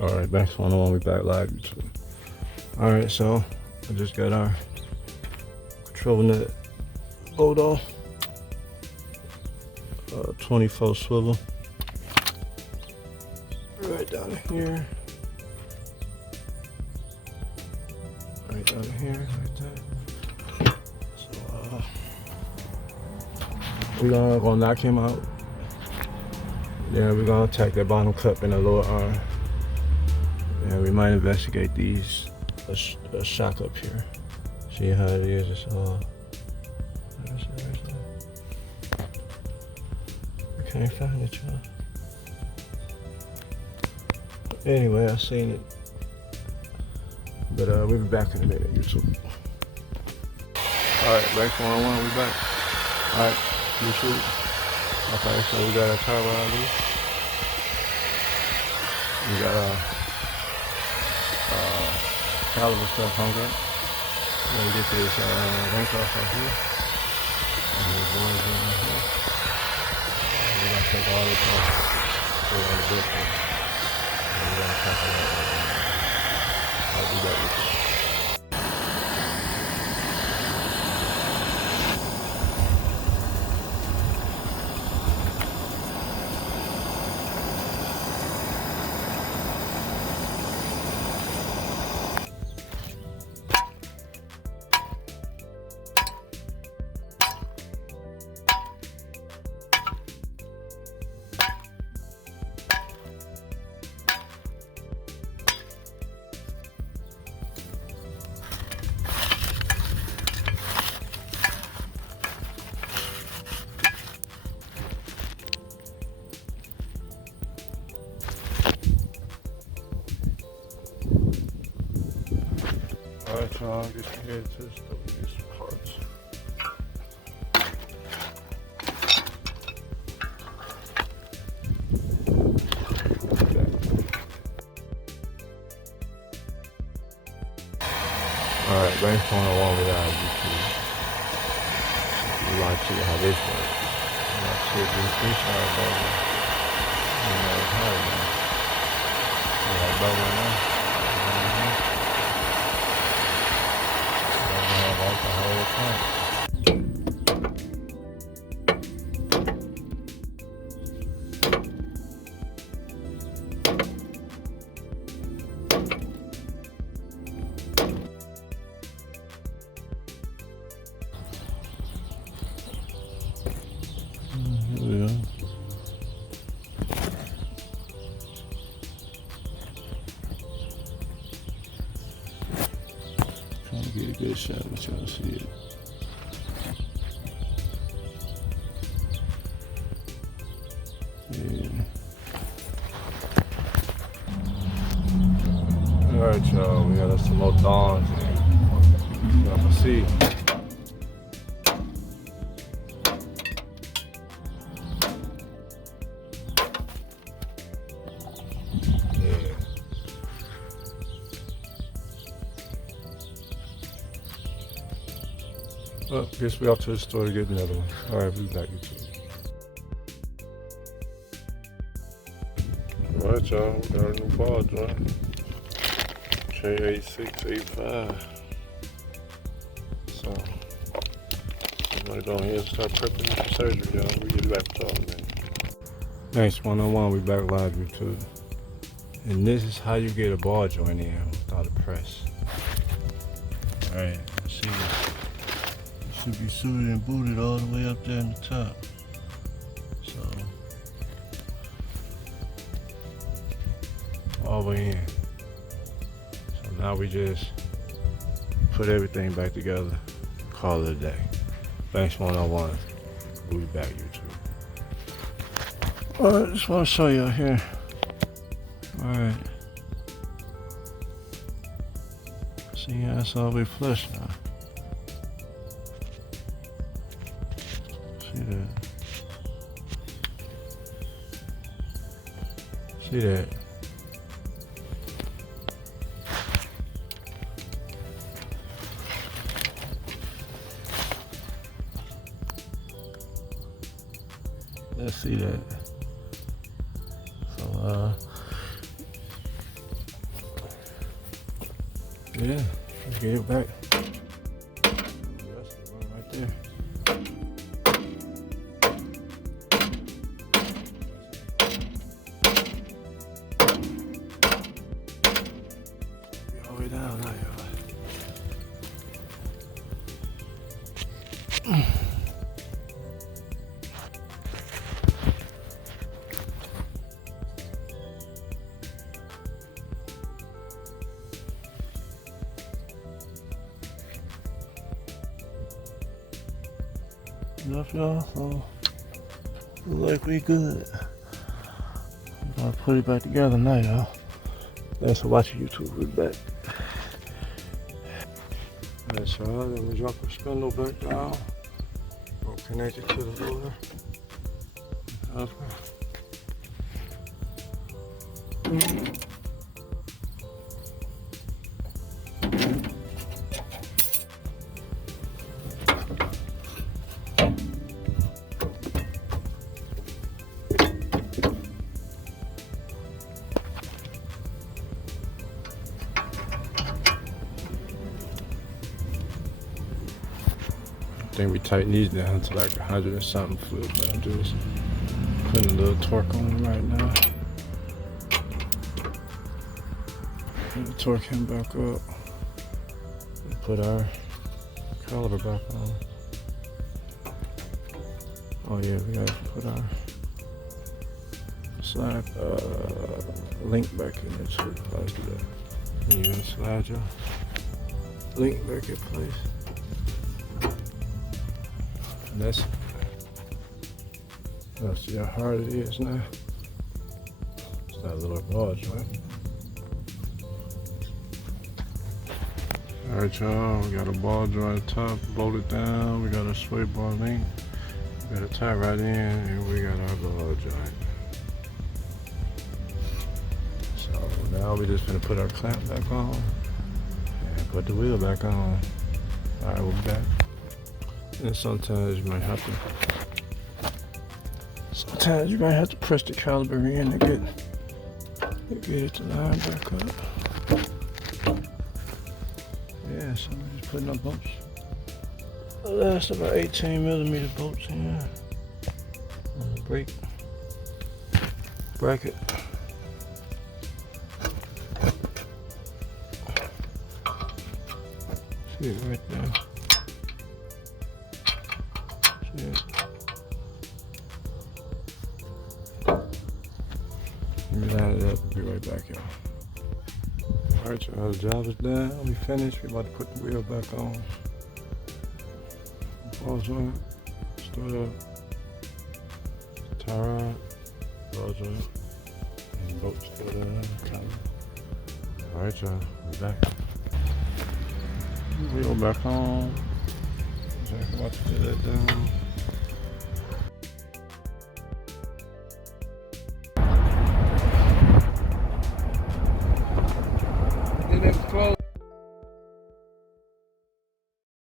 Alright, thanks for one. We back live YouTube. Alright, so I just got our control net Odo 24 swivel right down here. Right down here, like that. So we're gonna knock him out. Then we're gonna attack that bottom cup in the lower arm. And we might investigate these a shock up here. See how it is. It's all. I can't find it, y'all. Anyway, I seen it. But we'll be back in a minute, YouTube. Alright, back for one. We back. Alright, YouTube. Okay, so we got our tower out here. We got our caliber stuff hung up. We're gonna get this link off here. And the boards in here. We're gonna take all this off. Put it on the book. And we're gonna tackle that right now. I'll do that with you. Alright, y'all, get your head to the store and get some parts. Alright, thanks on the one without YouTube. You want to see how this works. You want to see if this inside bubble. You know, it's hard now. You like bubble now? Like the whole time. Here we go. Trying to get a good shot of y'all see it. Yeah. Alright, y'all, we got us some more thongs in. Y'all can see. Yeah. Well, guess we out to the store to get another one. Alright, we'll be back YouTube. Alright, y'all, we got a new Balljoint. J8685. So, I'm gonna go ahead and start prepping for surgery, y'all. We get back to all of that. Thanks, 101. We back live YouTube. And this is how you get a Balljoint in without a press. Alright, see this. It should be suited and booted all the way up there in the top. So, all the way in. So now we just put everything back together, call it a day. Thanks 101. We'll be back YouTube. Alright, just want to show you here. Alright. See, that's all we flush now. See that? See that? Let's see that. So Yeah, get it back. That's the one right there. Be all the way down now, y'all. Enough, y'all. So look like we good. I'm gonna put it back together now, y'all. Thanks for watching YouTube. We're back. Alright, y'all. Then we drop the spindle back down. We'll connect it to the loader. I think we tighten these down to like 100 or something fluid, but I'm just putting a little torque on them right now. Put the torque him back up. And put our caliper back on. Oh yeah, we gotta put our slide link back in there too. Let's do that. And you gonna slide your link back in place. And that's see how hard it is now. It's that little ball joint. Alright y'all, we got a ball joint top bolted down, we got a sway bar link, we got a tie right in, and we got our ball joint. So now we just gonna put our clamp back on and put the wheel back on. Alright, we're back. And sometimes you might have to press the caliper in to get it to line back up. Yeah, so we're just putting our bolts. That's about 18mm bolts in. Brake bracket. See it right there. Yeah. Let me line it up, be right back, y'all. Alright, y'all, the job is done. We finished. We're about to put the wheel back on. Balljoint, start up, tie rod, balljoint, and bolts for the camera. Alright, y'all, we're back. Wheel back on. Exactly about to put that down.